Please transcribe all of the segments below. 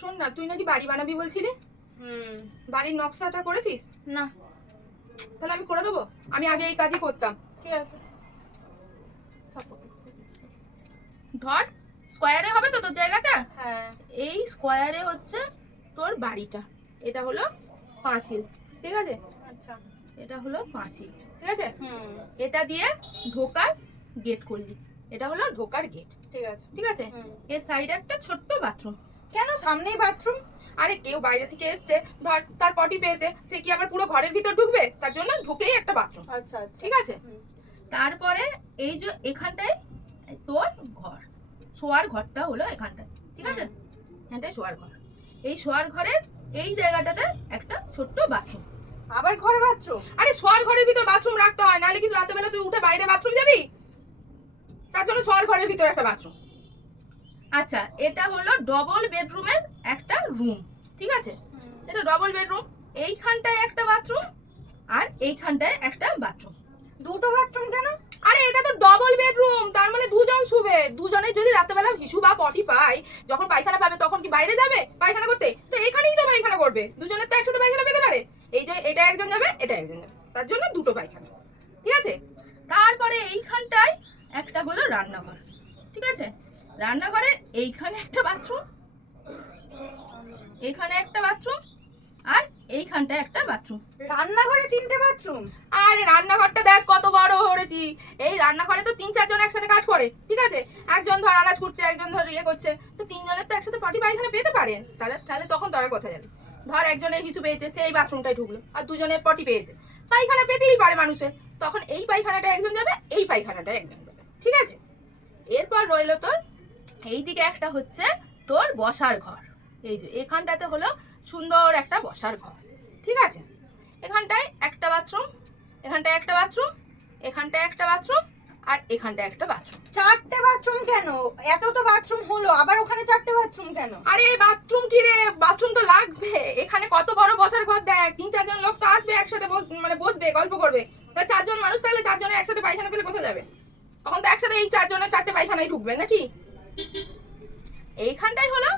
শোন না, তুই নাকি বাড়ি বানাবি বলছিলি? বাড়ির নকশাটা করেছিস? না। তাহলে আমি করে দেবো, আমি আগে এই কাজই করতাম। ঠিক আছে। ধর স্কোয়ারে হবে তো তোর জায়গাটা? হ্যাঁ। এই স্কোয়ারে হচ্ছে তোর বাড়িটা, এটা হলো পাঁচিল, ঠিক আছে? আচ্ছা। এটা হলো পাঁচিল, ঠিক আছে? হুম। এটা দিয়ে ঢোকার গেট করলি, এটা হলো ঢোকার গেট, ঠিক আছে। ঠিক আছে? এর সাইডে একটা ছোট্ট বাথরুম। কেন সামনেই বাথরুম? আরে কেউ বাইরে থেকে এসছে, ধর তার পটি পেয়েছে, সে কি আবার পুরো ঘরের ভিতর ঢুকবে? তার জন্য ঢুকেই একটা বাথরুম। আচ্ছা আচ্ছা, ঠিক আছে? তারপরে এই যে এখানটায় তোর ঘর, শোয়ার ঘরটা হলো এখানটায়, ঠিক আছে? এখানটায় শোয়ার ঘর। এই শোয়ার ঘরের এই জায়গাটাতে একটা ছোট্ট বাথরুম। আবার ঘরে বাথরুম? আরে শোয়ার ঘরের ভিতর বাথরুম রাখতে হয়, নাহলে কি রাতে বেলা তুই উঠে বাইরে বাথরুম যাবি? তার জন্য শোয়ার ঘরের ভিতর একটা বাথরুম। আচ্ছা, এটা হলো ডবল বেডরুমের একটা রুম, ঠিক আছে? এটা ডবল বেডরুম, এইখানটায় একটা বাথরুম আর এইখানটায় একটা বাথরুম। দুটো বাথরুম কেন? আরে এটা তো ডবল বেডরুম, তার মানে দুজন শুবে। দুজনে যদি রাতেবেলা হিসু বা পটি পায়, যখন পায়খানা পাবে তখন কি বাইরে যাবে পায়খানা করতে? তো এখানেই তো পায়খানা করবে, দুজনের তো একসাথে পায়খানা পেতে পারে। এই যে এটা একজন যাবে, এটা একজন যাবে, তার জন্য দুটো পায়খানা, ঠিক আছে? তারপরে এইখানটায় একটা হলো রান্নাঘর, ঠিক আছে? রান্নাঘরের এইখানে একটা বাথরুম, এইখানে একটা বাথরুম আর এইখানটায় একটা বাথরুম। রান্নাঘরে তিনটে বাথরুম? আরে রান্নাঘরটা দেখ কত বড় করেছি। এই রান্নাঘরে তো 3-4 জন একসাথে কাজ করে, ঠিক আছে? একজন ধর আনাজ কুটছে, একজন ধর ইয়ে করছে, তো তিনজনের তো একসাথে পটি পায়খানা পেতে পারেন। তাহলে তাহলে তখন তারা কোথায় যাবে? ধর একজনের হিসু পেয়েছে, সেই বাথরুমটাই ঢুকলো, আর দুজনের পটি পেয়েছে, পায়খানা পেতেই পারে মানুষের। তখন এই পায়খানাটা একজন যাবে, এই পায়খানাটা একজন যাবে, ঠিক আছে? এরপর রইলো তোর এইদিকে একটা হচ্ছে তোর বসার ঘর। এই যে এখানটাতে হলো সুন্দর একটা বসার ঘর, ঠিক আছে? এখানটায় একটা বাথরুম, এখানটায় একটা বাথরুম, এখানটায় একটা বাথরুম আর এখানটায় একটা বাথরুম। চারটে বাথরুম কেন? এত তো বাথরুম হলো, আবার ওখানে চারটে বাথরুম কেন? আরে বাথরুম কি রে, বাথরুম তো লাগবে। এখানে কত বড় বসার ঘর দেখ, 3-4 জন লোক তো আসবে একসাথে, মানে বসবে, গল্প করবে। তা 4 জন মানুষ থাকলে 4 জনের একসাথে পায়খানা পেলে কোথায় যাবে? তখন তো একসাথে এই 4 জনের 4টে পায়খানায় ঢুকবে নাকি? এইখানটায় হলো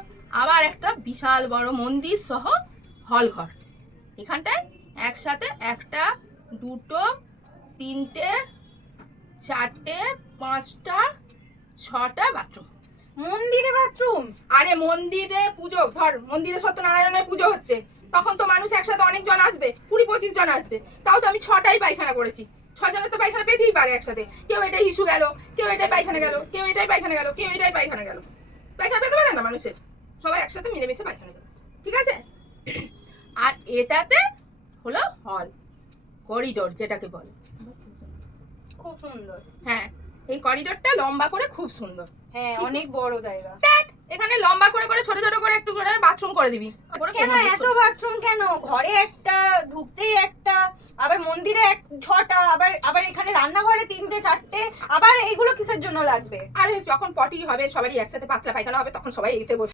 আবার একটা বিশাল বড় মন্দির সহ হল ঘর। এখানটায় একসাথে একটা, দুটো, তিনটে, চারটে, পাঁচটা, ছটা বাথরুম। মন্দিরে বাথরুম? আরে মন্দিরে পুজো, ধর মন্দিরে সত্যনারায়ণের পুজো হচ্ছে, তখন তো মানুষ একসাথে অনেকজন আসবে, 20-25 জন আসবে। তাও তো আমি 6টাই পায়খানা করেছি। 6 জনের তো পায়খানা পেতেই পারে একসাথে। কেউ এটাই হিসু গেল, কেউ এটাই পায়খানা গেল, কেউ এটাই পায়খানা গেল, কেউ এটাই পায়খানা গেল। পায়খানা পেতে পারে না মানুষের, সবাই একসাথে মিলেমিশে পায়খানা যাবে, ঠিক আছে? আর এটাতে হলো হল, করিডোর যেটাকে বলে। খুব সুন্দর। হ্যাঁ, এই করিডোরটা লম্বা করে খুব সুন্দর। হ্যাঁ, অনেক বড় জায়গা। এখানে লম্বা করে করে ছোট ছোট করে একটু করে বাথরুম করে দিবি। কেন এত বাথরুম কেন? ঘরে একটা, ঢুকতেই একটা, আবার মন্দিরে 6টা, আবার আবার এখানে রান্নাঘরে 3টে 4টে, আবার এইগুলো কিসের জন্য লাগবে? আরে যখন পটি হবে সবারই একসাথে পাতলা পায়খানা হবে, তখন সবাই এসে বসে